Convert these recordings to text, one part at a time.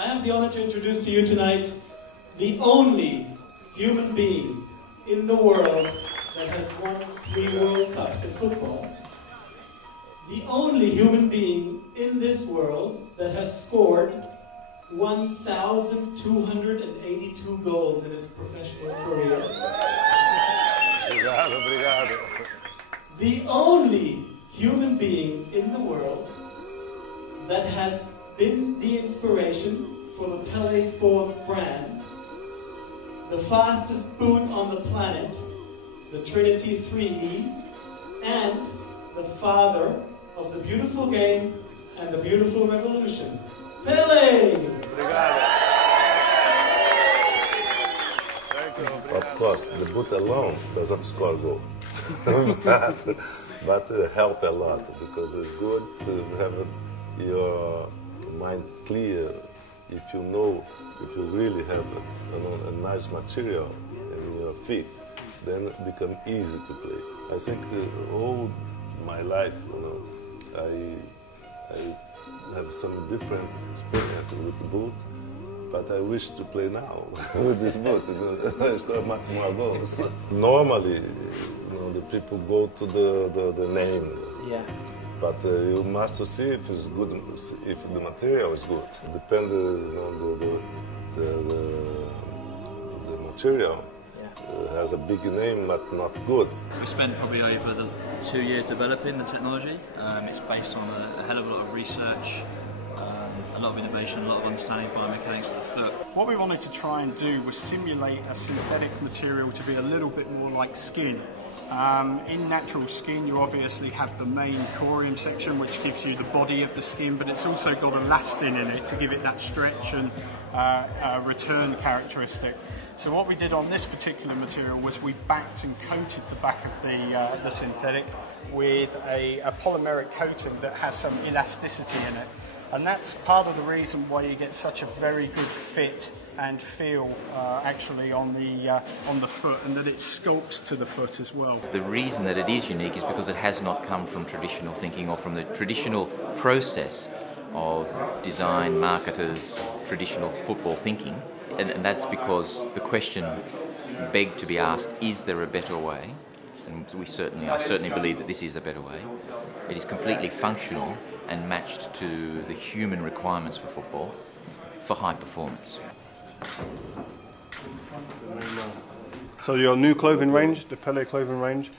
I have the honor to introduce to you tonight the only human being in the world that has won 3 World Cups in football. The only human being in this world that has scored 1,282 goals in his professional career. Obrigado, obrigado. The only human being in the world that has been the inspiration for the Pele Sports brand, the fastest boot on the planet, the Trinity 3E, and the father of the beautiful game and the beautiful revolution, Pele! Obrigado. Of course, the boot alone doesn't score goal, but help a lot, because it's good to have your mind clear. If you know, if you really have a nice material in your feet, then it becomes easy to play. I think all my life, I have some different experiences with the boot, but I wish to play now with this boot. I score much more goals. Normally, the people go to the name. Yeah. But you must see if it's good, if the material is good. Depends on the material. Has a big name but not good. We spent probably over the 2 years developing the technology. It's based on a hell of a lot of research, a lot of innovation, a lot of understanding of biomechanics of the foot. What we wanted to try and do was simulate a synthetic material to be a little bit more like skin. In natural skin, you obviously have the main corium section, which gives you the body of the skin, but it's also got elastin in it to give it that stretch and return characteristic. So what we did on this particular material was we backed and coated the back of the synthetic with a polymeric coating that has some elasticity in it. And that's part of the reason why you get such a very good fit and feel actually on the foot, and that it sculpts to the foot as well. The reason that it is unique is because it has not come from traditional thinking or from the traditional process of design, marketers, traditional football thinking. And that's because the question begged to be asked, is there a better way? And I certainly believe that this is a better way. It is completely functional and matched to the human requirements for football for high performance. So your new clothing range, the Pele clothing range,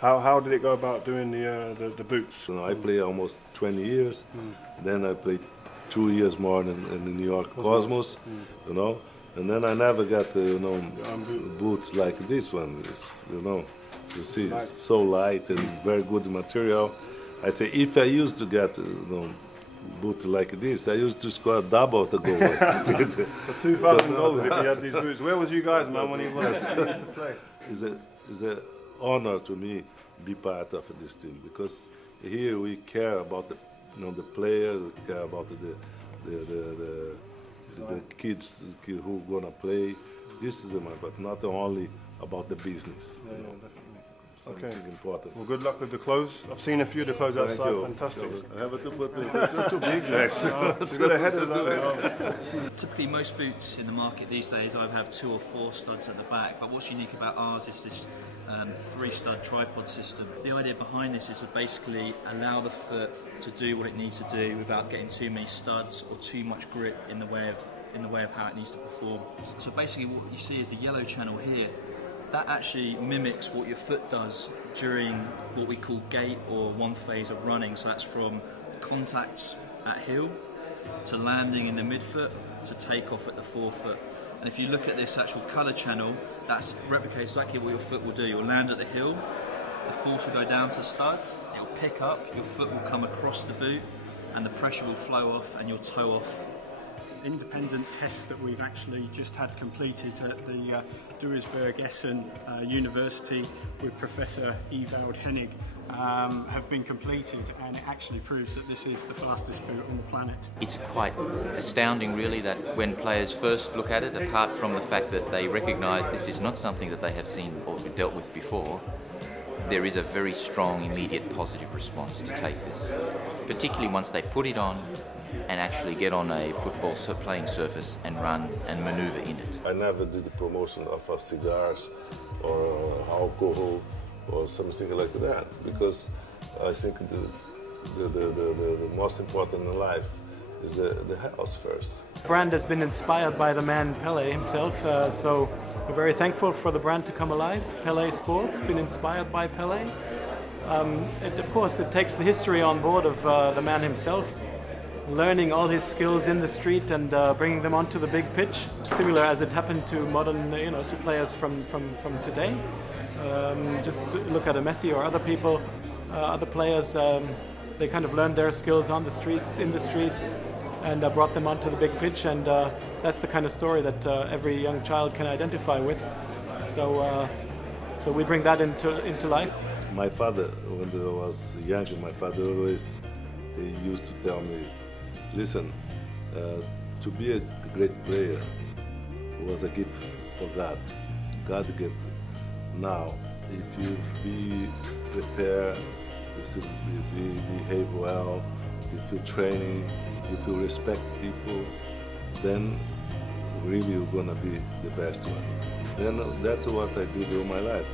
how did it go about doing the boots? I play almost 20 years, then I played 2 years more in the New York Cosmos, and then I never got boots like this one. It's, you see, it's so light and very good material. I say, if I used to get boots like this, I used to score double the goal. So 2,000 goals if you had these boots. Where was you guys, man, when you wanted to play? It's an honor to me be part of this team, because here we care about the player, we care about the kids who gonna play. This is but not only about the business. Definitely. Okay. Important. Well, good luck with the clothes. I've seen a few of the clothes outside. Fantastic. I have to put too big, guys. Typically, most boots in the market these days either have 2 or 4 studs at the back, but what's unique about ours is this 3-stud tripod system. The idea behind this is to basically allow the foot to do what it needs to do without getting too many studs or too much grip in the way of how it needs to perform. So basically, what you see is the yellow channel here. That actually mimics what your foot does during what we call gait, or one phase of running. So that's from contact at heel to landing in the midfoot to take off at the forefoot. And if you look at this actual colour channel, that replicates exactly what your foot will do. You'll land at the heel, the force will go down to the stud, it'll pick up, your foot will come across the boot, and the pressure will flow off and your toe off. Independent tests that we've actually just had completed at the Duisburg-Essen University with Professor Ewald Hennig have been completed, and it actually proves that this is the fastest boot on the planet. It's quite astounding really that when players first look at it, apart from the fact that they recognise this is not something that they have seen or dealt with before, there is a very strong immediate positive response to take this. Particularly once they put it on, and actually get on a football playing surface and run and maneuver in it. I never did the promotion of cigars or alcohol or something like that, because I think the most important in life is the health first. The brand has been inspired by the man Pele himself, so we're very thankful for the brand to come alive. Pele Sports, been inspired by Pele. Of course, it takes the history on board of the man himself, learning all his skills in the street and bringing them onto the big pitch, similar as it happened to modern, to players from today. Just look at a Messi or other people, other players. They kind of learned their skills on the streets, in the streets, and brought them onto the big pitch. And that's the kind of story that every young child can identify with. So we bring that into life. My father, when I was young, my father always used to tell me, listen, to be a great player was a gift for God. God gave it. Now, if you be prepared, if you behave well, if you train, if you respect people, then really you're gonna be the best one. Then that's what I did all my life.